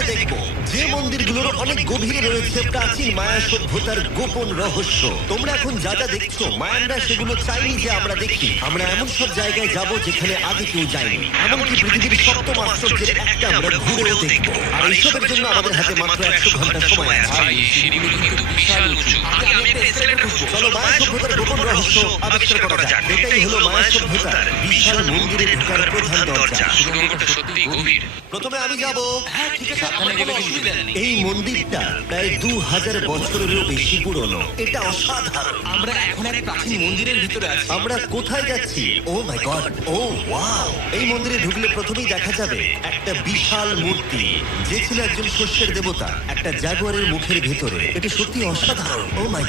পরে দেখব যে মন্দিরগুলোর অনেক গভীরে রয়েছে প্রাচীন মায়া সভ্যতার গোপন রহস্য। তোমরা এখন যা যা দেখছো মায়ানরা সেগুলো চাইনি যে আমরা দেখি। আমরা এমন সব জায়গায় যাব যেখানে আগে কেউ যায়নি, এমনকি পৃথিবীর সপ্তম আশ্চর্যের একটা আমরা ঘুরেও দেখবো। আর এইসবের জন্য আমাদের হাতে মাত্র 100 ঘন্টা সময় আছে। ভাই এই সিঁড়িগুলো কিন্তু বিশাল উঁচু। আমি একটা এসকেলেটর খুঁজবো। চলো মায়া সভ্যতার গোপন রহস্য আবিষ্কার করা যাক। এটাই হলো মায়া সভ্যতার বিশাল মন্দিরে ঢোকার প্রধান দরজা। সুড়ঙ্গটা সত্যি গভীর। প্রথমে আমি যাব। হ্যাঁ ঠিক আছে, আমার কোনো অসুবিধা নেই। এই মন্দিরটা প্রায় 2000 বছরেরও বেশি পুরনো। এটা অসাধারণ। আমরা এখন এক প্রাচীন মন্দিরের ভিতরে আছি। আমরা কোথায় যাচ্ছি? ও মাই গড, ও ওয়াও! এই মন্দিরে ঢুকলে প্রথমেই দেখা যাবে একটা বিশাল মূর্তি, যে ছিল একজন শস্যের দেবতা, একটা জাগুয়ারের মুখের ভেতরে। এটা সত্যি অসাধারণ। ও মাই